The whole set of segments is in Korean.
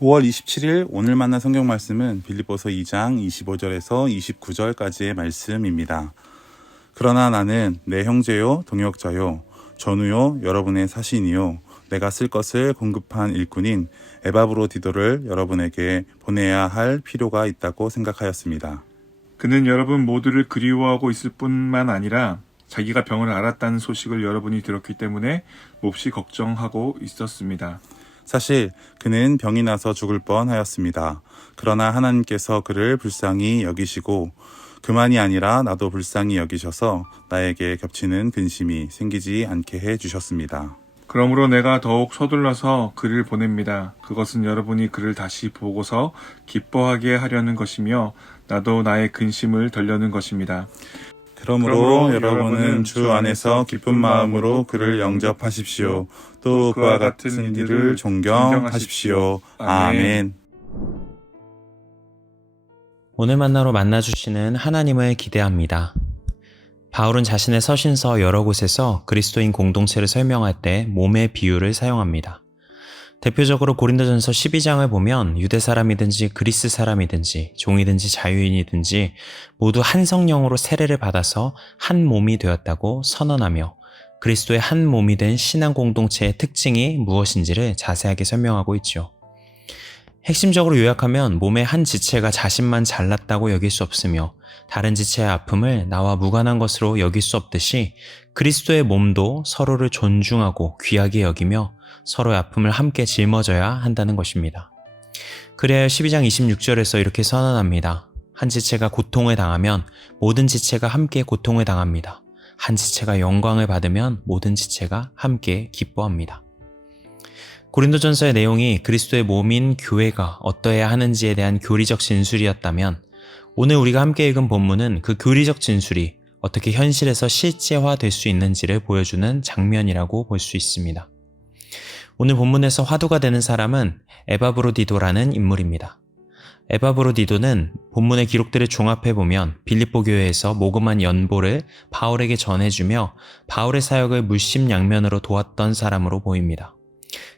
5월 27일 오늘 만난 성경 말씀은 빌립보서 2장 25절에서 29절까지의 말씀입니다. 그러나 나는 내 형제요 동역자요 전우요 여러분의 사신이요 내가 쓸 것을 공급한 일꾼인 에바브로디도를 여러분에게 보내야 할 필요가 있다고 생각하였습니다. 그는 여러분 모두를 그리워하고 있을 뿐만 아니라 자기가 병을 앓았다는 소식을 여러분이 들었기 때문에 몹시 걱정하고 있었습니다. 사실 그는 병이 나서 죽을 뻔하였습니다. 그러나 하나님께서 그를 불쌍히 여기시고 그만이 아니라 나도 불쌍히 여기셔서 나에게 겹치는 근심이 생기지 않게 해주셨습니다. 그러므로 내가 더욱 서둘러서 그를 보냅니다. 그것은 여러분이 그를 다시 보고서 기뻐하게 하려는 것이며 나도 나의 근심을 덜려는 것입니다. 그러므로 여러분은 주 안에서 기쁜 마음으로 그를 영접하십시오. 또 그와 같은 일을 존경하십시오. 아멘. 오늘 만나로 만나주시는 하나님을 기대합니다. 바울은 자신의 서신서 여러 곳에서 그리스도인 공동체를 설명할 때 몸의 비유를 사용합니다. 대표적으로 고린도전서 12장을 보면 유대 사람이든지 그리스 사람이든지 종이든지 자유인이든지 모두 한 성령으로 세례를 받아서 한 몸이 되었다고 선언하며 그리스도의 한 몸이 된 신앙 공동체의 특징이 무엇인지를 자세하게 설명하고 있죠. 핵심적으로 요약하면 몸의 한 지체가 자신만 잘났다고 여길 수 없으며 다른 지체의 아픔을 나와 무관한 것으로 여길 수 없듯이 그리스도의 몸도 서로를 존중하고 귀하게 여기며 서로의 아픔을 함께 짊어져야 한다는 것입니다. 그래야 12장 26절에서 이렇게 선언합니다. 한 지체가 고통을 당하면 모든 지체가 함께 고통을 당합니다. 한 지체가 영광을 받으면 모든 지체가 함께 기뻐합니다. 고린도전서의 내용이 그리스도의 몸인 교회가 어떠해야 하는지에 대한 교리적 진술이었다면 오늘 우리가 함께 읽은 본문은 그 교리적 진술이 어떻게 현실에서 실제화될 수 있는지를 보여주는 장면이라고 볼 수 있습니다. 오늘 본문에서 화두가 되는 사람은 에바브로디도라는 인물입니다. 에바브로디도는 본문의 기록들을 종합해보면 빌립보 교회에서 모금한 연보를 바울에게 전해주며 바울의 사역을 물심양면으로 도왔던 사람으로 보입니다.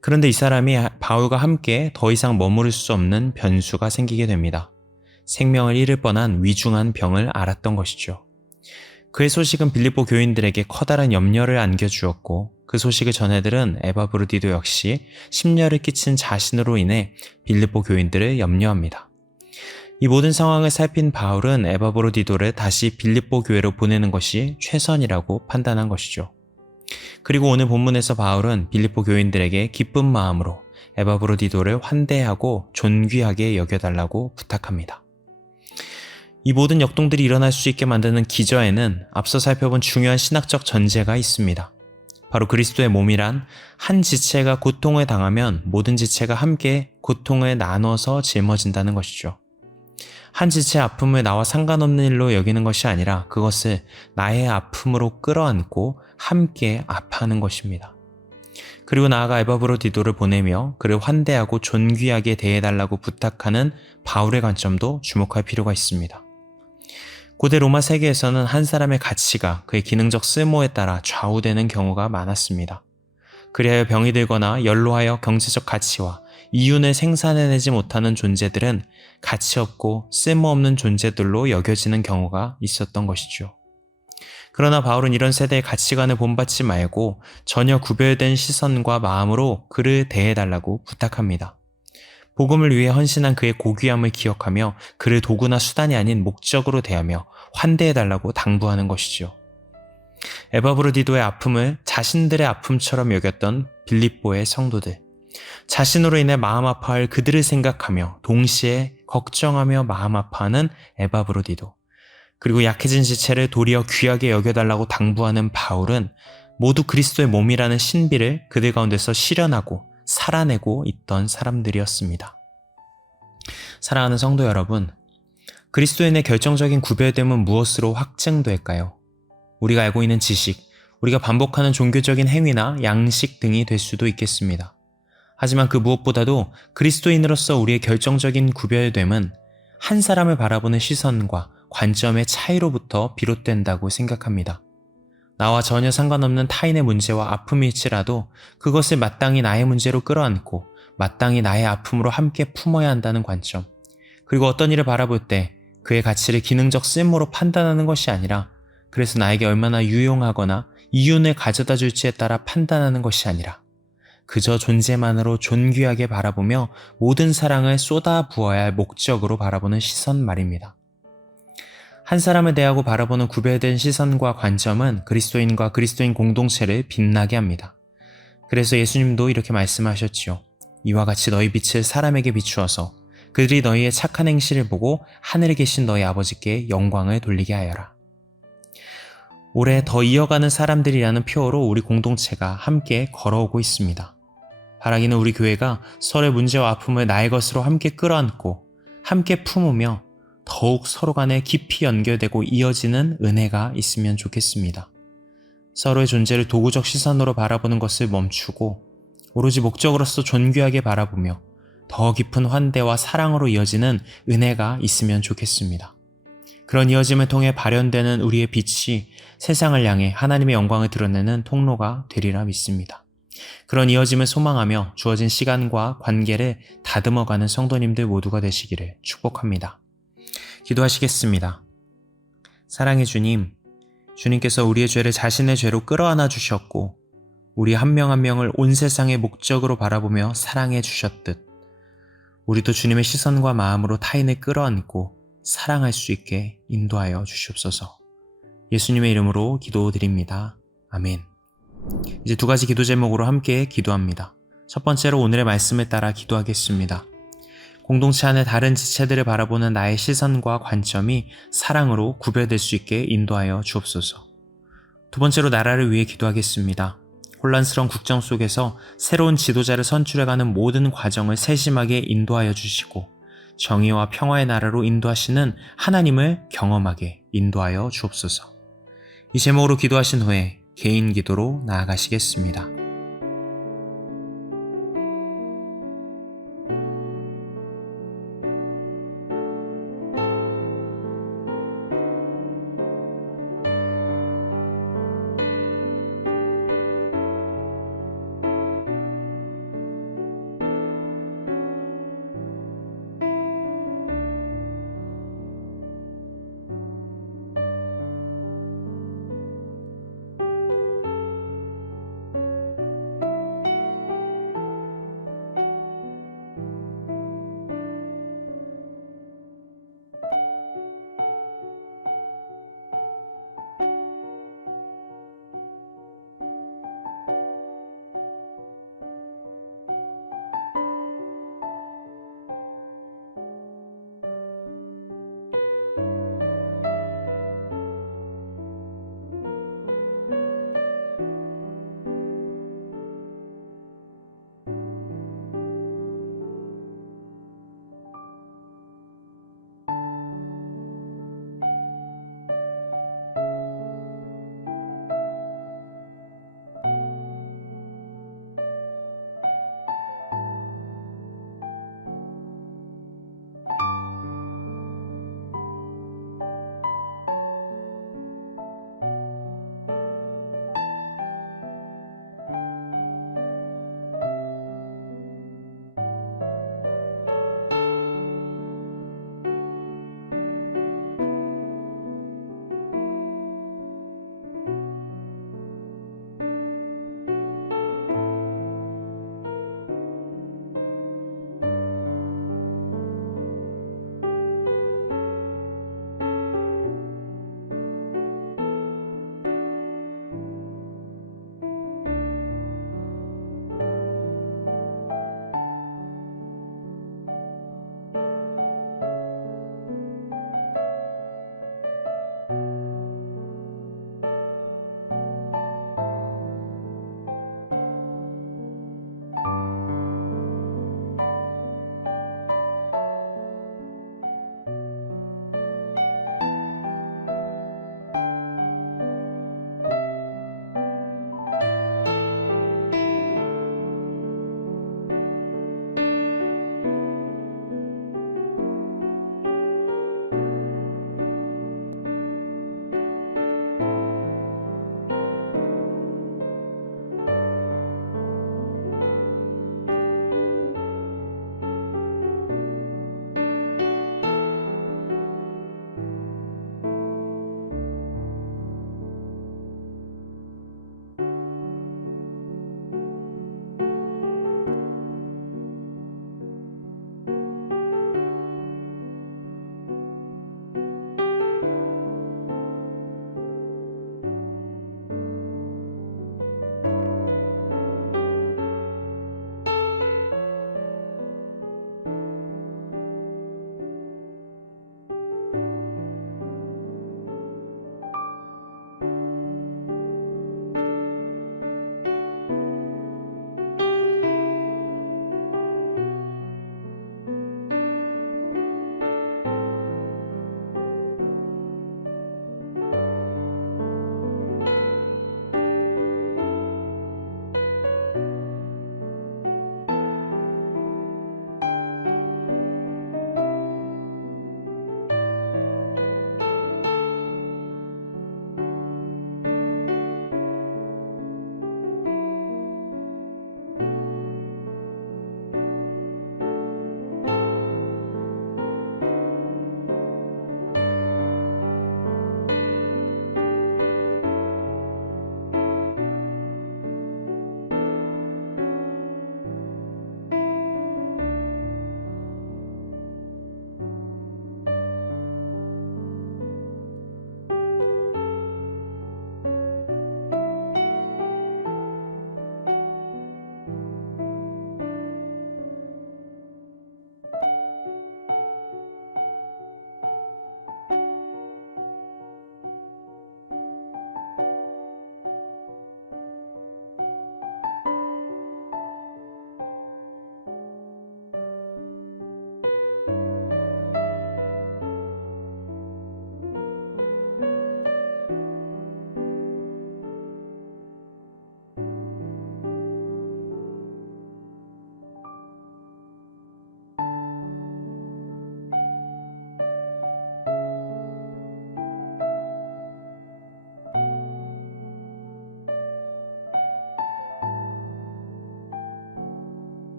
그런데 이 사람이 바울과 함께 더 이상 머무를 수 없는 변수가 생기게 됩니다. 생명을 잃을 뻔한 위중한 병을 앓았던 것이죠. 그의 소식은 빌립보 교인들에게 커다란 염려를 안겨주었고 그 소식을 전해들은 에바브로디도 역시 심려를 끼친 자신으로 인해 빌립보 교인들을 염려합니다. 이 모든 상황을 살핀 바울은 에바브로디도를 다시 빌립보 교회로 보내는 것이 최선이라고 판단한 것이죠. 그리고 오늘 본문에서 바울은 빌립보 교인들에게 기쁜 마음으로 에바브로디도를 환대하고 존귀하게 여겨달라고 부탁합니다. 이 모든 역동들이 일어날 수 있게 만드는 기저에는 앞서 살펴본 중요한 신학적 전제가 있습니다. 바로 그리스도의 몸이란 한 지체가 고통을 당하면 모든 지체가 함께 고통을 나눠서 짊어진다는 것이죠. 한 지체의 아픔을 나와 상관없는 일로 여기는 것이 아니라 그것을 나의 아픔으로 끌어안고 함께 아파하는 것입니다. 그리고 나아가 에바브로디도를 보내며 그를 환대하고 존귀하게 대해달라고 부탁하는 바울의 관점도 주목할 필요가 있습니다. 고대 로마 세계에서는 한 사람의 가치가 그의 기능적 쓸모에 따라 좌우되는 경우가 많았습니다. 그리하여 병이 들거나 연로하여 경제적 가치와 이윤을 생산해내지 못하는 존재들은 가치 없고 쓸모없는 존재들로 여겨지는 경우가 있었던 것이죠. 그러나 바울은 이런 세대의 가치관을 본받지 말고 전혀 구별된 시선과 마음으로 그를 대해달라고 부탁합니다. 복음을 위해 헌신한 그의 고귀함을 기억하며 그를 도구나 수단이 아닌 목적으로 대하며 환대해달라고 당부하는 것이죠. 에바브로디도의 아픔을 자신들의 아픔처럼 여겼던 빌립보의 성도들, 자신으로 인해 마음 아파할 그들을 생각하며 동시에 걱정하며 마음 아파하는 에바브로디도, 그리고 약해진 지체를 도리어 귀하게 여겨달라고 당부하는 바울은 모두 그리스도의 몸이라는 신비를 그들 가운데서 실현하고 살아내고 있던 사람들이었습니다. 사랑하는 성도 여러분, 그리스도인의 결정적인 구별됨은 무엇으로 확증될까요? 우리가 알고 있는 지식, 우리가 반복하는 종교적인 행위나 양식 등이 될 수도 있겠습니다. 하지만 그 무엇보다도 그리스도인으로서 우리의 결정적인 구별됨은 한 사람을 바라보는 시선과 관점의 차이로부터 비롯된다고 생각합니다. 나와 전혀 상관없는 타인의 문제와 아픔일지라도 그것을 마땅히 나의 문제로 끌어안고 마땅히 나의 아픔으로 함께 품어야 한다는 관점, 그리고 어떤 일을 바라볼 때 그의 가치를 기능적 쓸모로 판단하는 것이 아니라 그래서 나에게 얼마나 유용하거나 이윤을 가져다 줄지에 따라 판단하는 것이 아니라 그저 존재만으로 존귀하게 바라보며 모든 사랑을 쏟아 부어야 할 목적으로 바라보는 시선 말입니다. 한 사람을 대하고 바라보는 구별된 시선과 관점은 그리스도인과 그리스도인 공동체를 빛나게 합니다. 그래서 예수님도 이렇게 말씀하셨지요. 이와 같이 너희 빛을 사람에게 비추어서 그들이 너희의 착한 행실을 보고 하늘에 계신 너희 아버지께 영광을 돌리게 하여라. 올해 더 이어가는 사람들이라는 표어로 우리 공동체가 함께 걸어오고 있습니다. 바라기는 우리 교회가 서로의 문제와 아픔을 나의 것으로 함께 끌어안고 함께 품으며 더욱 서로 간에 깊이 연결되고 이어지는 은혜가 있으면 좋겠습니다. 서로의 존재를 도구적 시선으로 바라보는 것을 멈추고 오로지 목적으로서 존귀하게 바라보며 더 깊은 환대와 사랑으로 이어지는 은혜가 있으면 좋겠습니다. 그런 이어짐을 통해 발현되는 우리의 빛이 세상을 향해 하나님의 영광을 드러내는 통로가 되리라 믿습니다. 그런 이어짐을 소망하며 주어진 시간과 관계를 다듬어가는 성도님들 모두가 되시기를 축복합니다. 기도하시겠습니다. 사랑의 주님, 주님께서 우리의 죄를 자신의 죄로 끌어안아 주셨고 우리 한 명 한 명을 온 세상의 목적으로 바라보며 사랑해 주셨듯 우리도 주님의 시선과 마음으로 타인을 끌어안고 사랑할 수 있게 인도하여 주시옵소서. 예수님의 이름으로 기도드립니다. 아멘. 이제 두 가지 기도 제목으로 함께 기도합니다. 첫 번째로 오늘의 말씀을 따라 기도하겠습니다. 공동체 안의 다른 지체들을 바라보는 나의 시선과 관점이 사랑으로 구별될 수 있게 인도하여 주옵소서. 두 번째로 나라를 위해 기도하겠습니다. 혼란스러운 국정 속에서 새로운 지도자를 선출해가는 모든 과정을 세심하게 인도하여 주시고 정의와 평화의 나라로 인도하시는 하나님을 경험하게 인도하여 주옵소서. 이 제목으로 기도하신 후에 개인 기도로 나아가시겠습니다.